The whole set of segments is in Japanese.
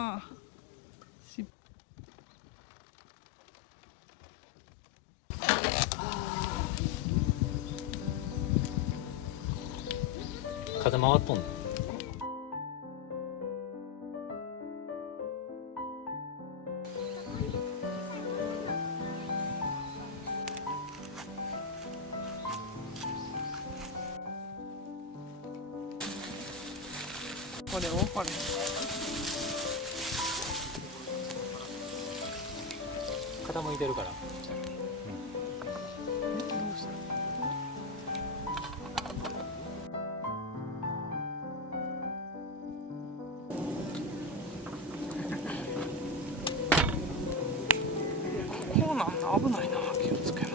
あ風回っとんの。これをこれ傾いてるから。こうなんだ、危ないな、気をつけな。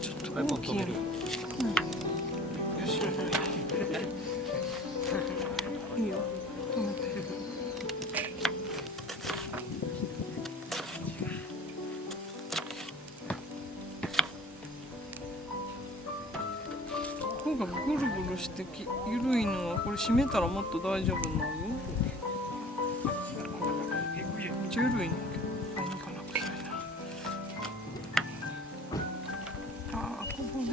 ちょっと大きいよ。よし。いいよ。止めて。ここがぐるぐるして緩いのはこれ締めたらもっと大丈夫になるよ。めっちゃ緩いねんけど。なかなか臭いな。ああ、こぼれる。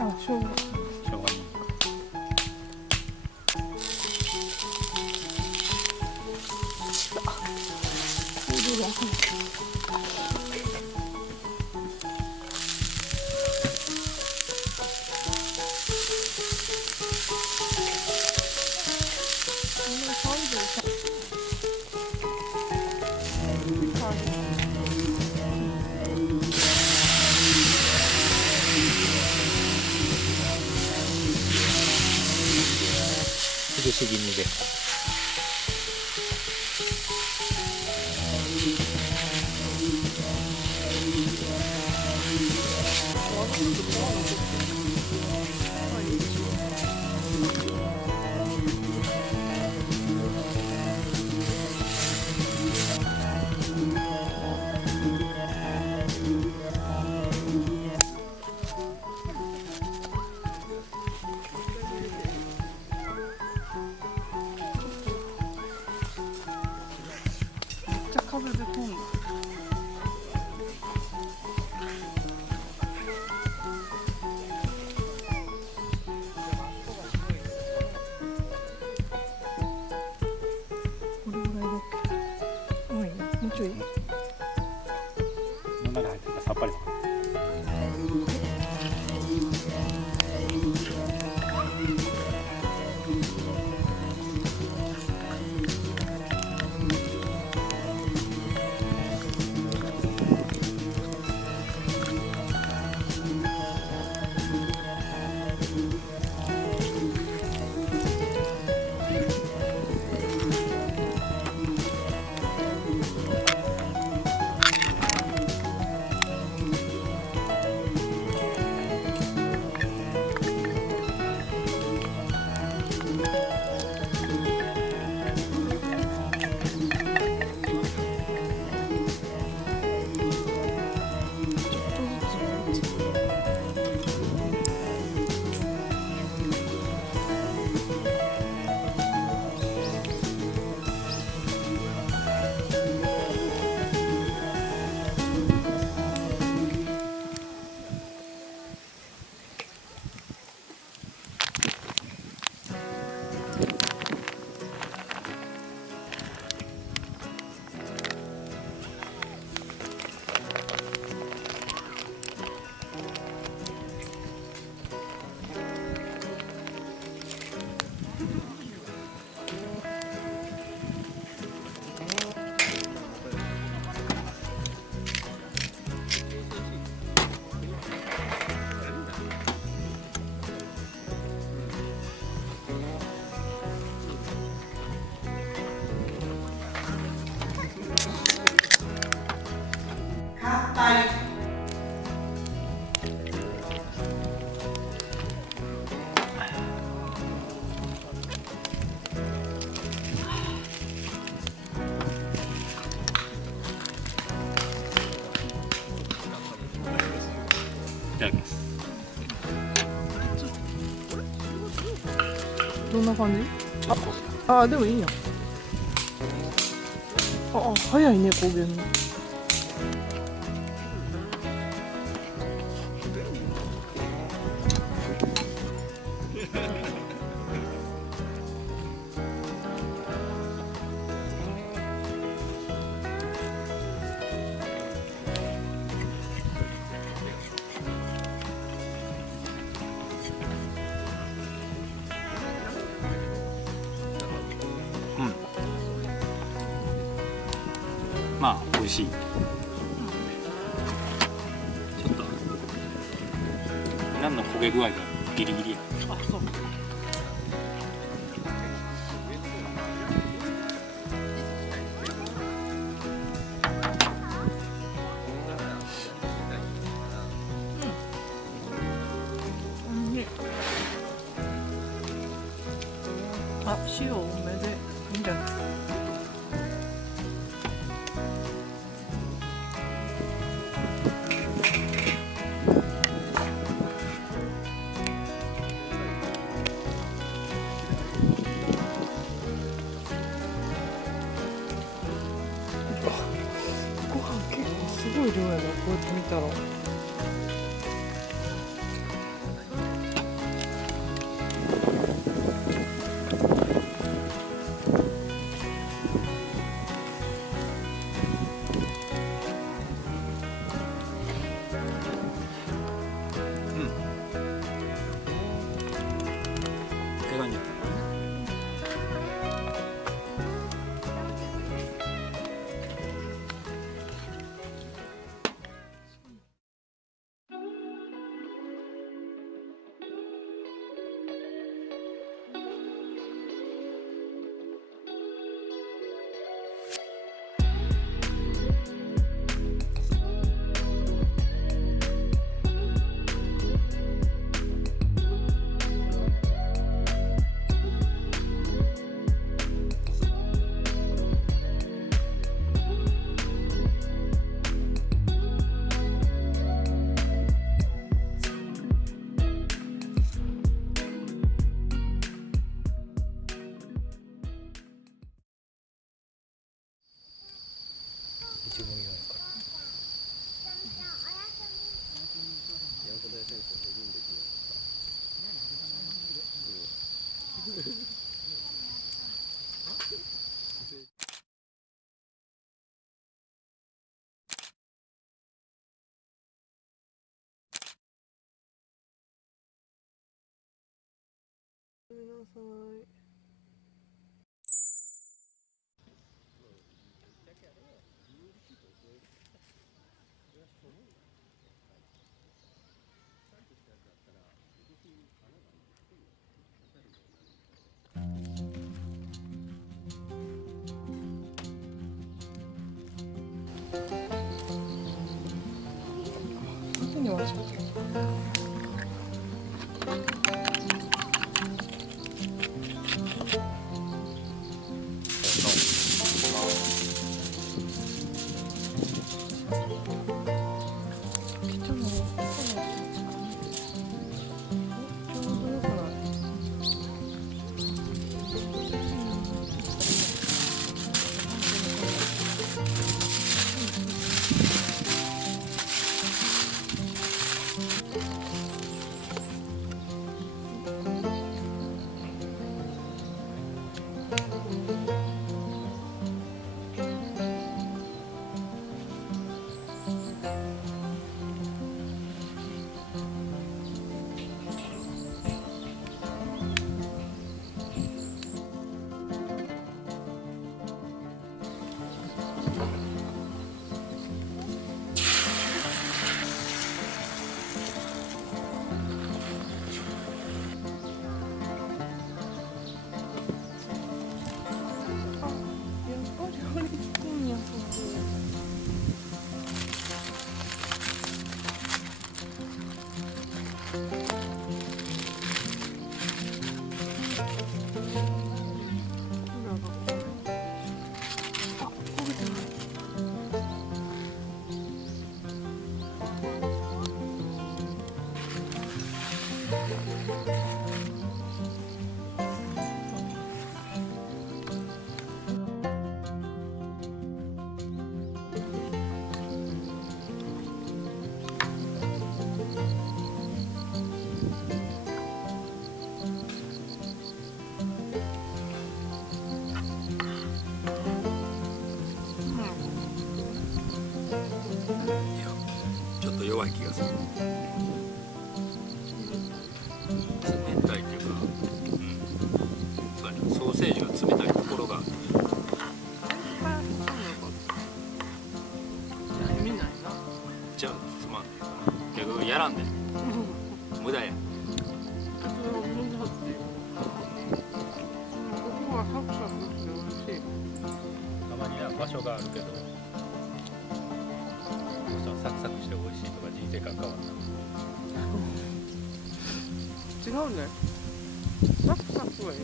あ、しょうが。しょうがない。潰し気味で。めっちゃ風で飛んだ。これぐらいだっけ。もういいよ。もうちょい。中に入ってるからさっぱりと。いただきます。どんな感じ？あ、でもいいや。早いね、焦げるの。まあ美味しい。ちょっと何の焦げ具合がギリギリや。あ、そう。あ、塩多めでいいんじゃない？ご飯結構すごい量やな、こうやって見たら。ええ感じ。一応もいいよ。ごめんなさい。何に忘れてる？ソーセージが冷たいところがいっぱい挟んだから意味ないな。じゃあつまんねえ逆にやらんで無駄や。それを無駄っていうか、ここはサクサクして美味しい。たまにな場所があるけどサクサクして美味しいとか人生観変わった違うね。サクサクはいい。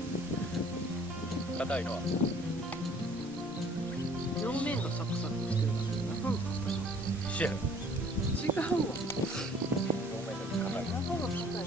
硬いのは表面がサクサクしてるだけで中が硬い。一緒やろ違うわ。表面だけ硬い中が硬いな。